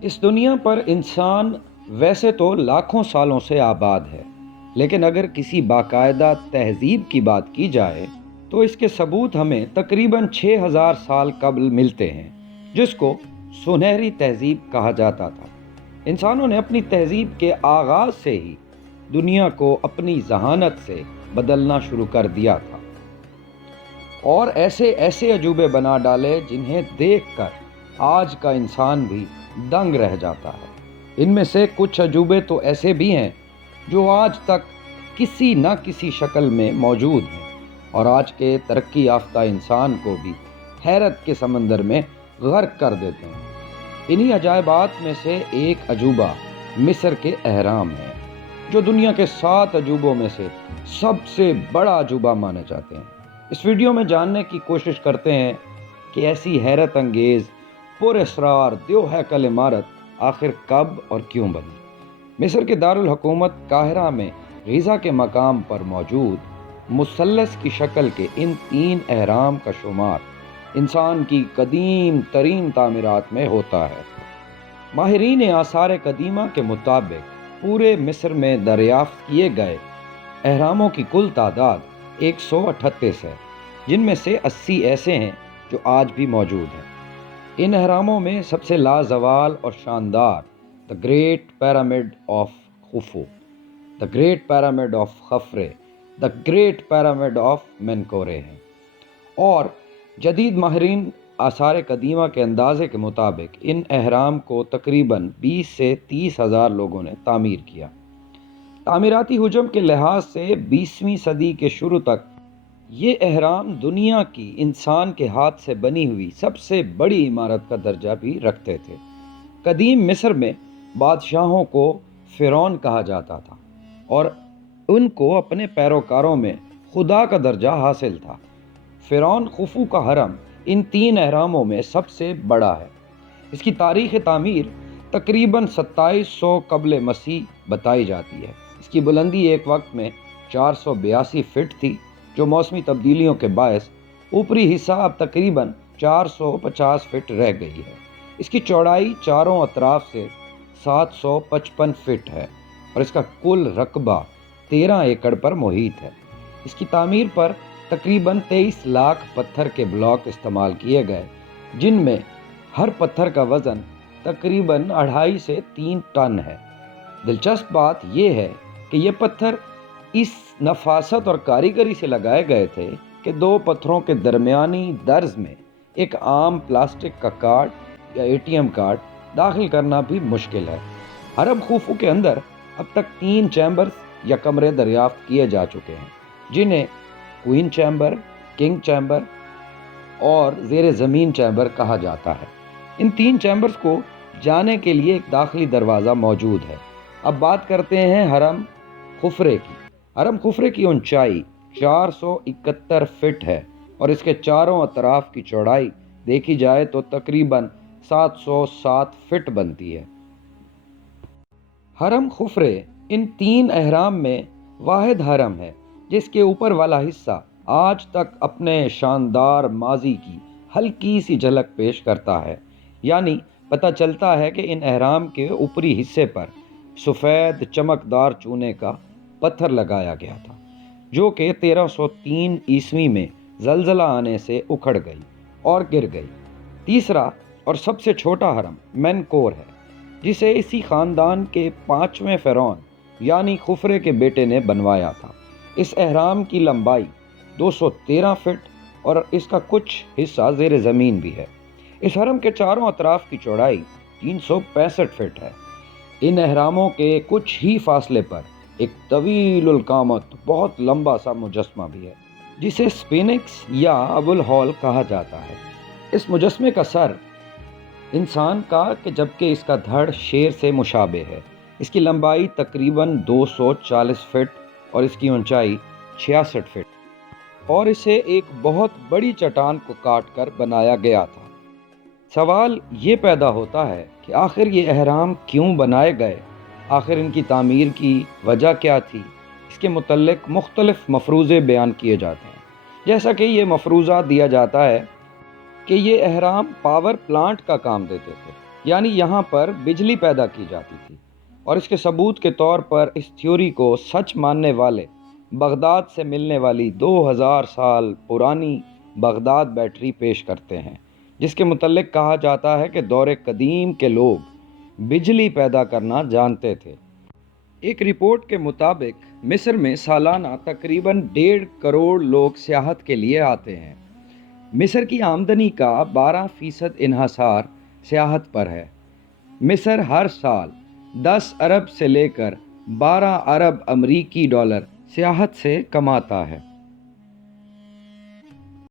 اس دنیا پر انسان ویسے تو لاکھوں سالوں سے آباد ہے، لیکن اگر کسی باقاعدہ تہذیب کی بات کی جائے تو اس کے ثبوت ہمیں تقریباً 6000 سال قبل ملتے ہیں، جس کو سنہری تہذیب کہا جاتا تھا۔ انسانوں نے اپنی تہذیب کے آغاز سے ہی دنیا کو اپنی ذہانت سے بدلنا شروع کر دیا تھا اور ایسے ایسے عجوبے بنا ڈالے جنہیں دیکھ کر آج کا انسان بھی دنگ رہ جاتا ہے۔ ان میں سے کچھ عجوبے تو ایسے بھی ہیں جو آج تک کسی نہ کسی شکل میں موجود ہیں اور آج کے ترقی یافتہ انسان کو بھی حیرت کے سمندر میں غرق کر دیتے ہیں۔ انہی عجائبات میں سے ایک عجوبہ مصر کے اہرام ہے، جو دنیا کے 7 عجوبوں میں سے سب سے بڑا عجوبہ مانے جاتے ہیں۔ اس ویڈیو میں جاننے کی کوشش کرتے ہیں کہ ایسی حیرت انگیز پر اسرار دیو ہیکل عمارت آخر کب اور کیوں بنی۔ مصر کے دارالحکومت قاہرہ میں غیزہ کے مقام پر موجود مثلث کی شکل کے ان 3 اہرام کا شمار انسان کی قدیم ترین تعمیرات میں ہوتا ہے۔ ماہرین آثار قدیمہ کے مطابق پورے مصر میں دریافت کیے گئے اہراموں کی کل تعداد 138 ہے، جن میں سے 80 ایسے ہیں جو آج بھی موجود ہیں۔ ان اہراموں میں سب سے لازوال اور شاندار the great pyramid of Khufu, the great pyramid of Khafre, the great pyramid of Menkaure ہیں، اور جدید ماہرین آثار قدیمہ کے اندازے کے مطابق ان اہرام کو تقریباً 20 سے 30 ہزار لوگوں نے تعمیر کیا۔ تعمیراتی حجم کے لحاظ سے 20ویں صدی کے شروع تک یہ اہرام دنیا کی انسان کے ہاتھ سے بنی ہوئی سب سے بڑی عمارت کا درجہ بھی رکھتے تھے۔ قدیم مصر میں بادشاہوں کو فرعون کہا جاتا تھا اور ان کو اپنے پیروکاروں میں خدا کا درجہ حاصل تھا۔ فرعون خوفو کا حرم ان 3 اہراموں میں سب سے بڑا ہے۔ اس کی تاریخ تعمیر تقریباً 2700 قبل مسیح بتائی جاتی ہے۔ اس کی بلندی ایک وقت میں 482 فٹ تھی، جو موسمی تبدیلیوں کے باعث اوپری حصہ اب تقریباً 450 فٹ رہ گئی ہے۔ اس کی چوڑائی چاروں اطراف سے 755 فٹ ہے اور اس کا کل رقبہ 13 ایکڑ پر محیط ہے۔ اس کی تعمیر پر تقریباً 23 لاکھ پتھر کے بلاک استعمال کیے گئے، جن میں ہر پتھر کا وزن تقریباً 2.5 سے 3 ٹن ہے۔ دلچسپ بات یہ ہے کہ یہ پتھر اس نفاست اور کاریگری سے لگائے گئے تھے کہ 2 پتھروں کے درمیانی درز میں ایک عام پلاسٹک کا کارڈ یا ATM کارڈ داخل کرنا بھی مشکل ہے۔ حرم خوفو کے اندر اب تک 3 چیمبرز یا کمرے دریافت کیے جا چکے ہیں، جنہیں کوئین چیمبر، کنگ چیمبر اور زیر زمین چیمبر کہا جاتا ہے۔ ان 3 چیمبرز کو جانے کے لیے ایک داخلی دروازہ موجود ہے۔ اب بات کرتے ہیں حرم خفرے کی۔ حرم خفرے کی اونچائی 471 فٹ ہے اور اس کے چاروں اطراف کی چوڑائی دیکھی جائے تو تقریباً 707 فٹ بنتی ہے۔ حرم خفرے ان 3 اہرام میں واحد حرم ہے جس کے اوپر والا حصہ آج تک اپنے شاندار ماضی کی ہلکی سی جھلک پیش کرتا ہے، یعنی پتہ چلتا ہے کہ ان اہرام کے اوپری حصے پر سفید چمکدار چونے کا پتھر لگایا گیا تھا، جو کہ 1303 عیسوی میں زلزلہ آنے سے اکھڑ گئی اور گر گئی۔ تیسرا اور سب سے چھوٹا حرم مینکور ہے، جسے اسی خاندان کے 5ویں فرعون یعنی خفرے کے بیٹے نے بنوایا تھا۔ اس اہرام کی لمبائی 213 فٹ اور اس کا کچھ حصہ زیر زمین بھی ہے۔ اس حرم کے چاروں اطراف کی چوڑائی 365 فٹ ہے۔ ان اہراموں کے کچھ ہی فاصلے پر ایک طویل القامت بہت لمبا سا مجسمہ بھی ہے، جسے سفنکس یا ابو الہول کہا جاتا ہے۔ اس مجسمے کا سر انسان کا جبکہ اس کا دھڑ شیر سے مشابہ ہے۔ اس کی لمبائی تقریباً 240 فٹ اور اس کی اونچائی 66 فٹ، اور اسے ایک بہت بڑی چٹان کو کاٹ کر بنایا گیا تھا۔ سوال یہ پیدا ہوتا ہے کہ آخر یہ اہرام کیوں بنائے گئے؟ آخر ان کی تعمیر کی وجہ کیا تھی؟ اس کے متعلق مختلف مفروضے بیان کیے جاتے ہیں، جیسا کہ یہ مفروضہ دیا جاتا ہے کہ یہ اہرام پاور پلانٹ کا کام دیتے تھے، یعنی یہاں پر بجلی پیدا کی جاتی تھی، اور اس کے ثبوت کے طور پر اس تھیوری کو سچ ماننے والے بغداد سے ملنے والی 2000 سال پرانی بغداد بیٹری پیش کرتے ہیں، جس کے متعلق کہا جاتا ہے کہ دور قدیم کے لوگ بجلی پیدا کرنا جانتے تھے۔ ایک رپورٹ کے مطابق مصر میں سالانہ تقریباً 1.5 کروڑ لوگ سیاحت کے لیے آتے ہیں۔ مصر کی آمدنی کا 12% انحصار سیاحت پر ہے۔ مصر ہر سال 10 ارب سے لے کر 12 ارب امریکی ڈالر سیاحت سے کماتا ہے۔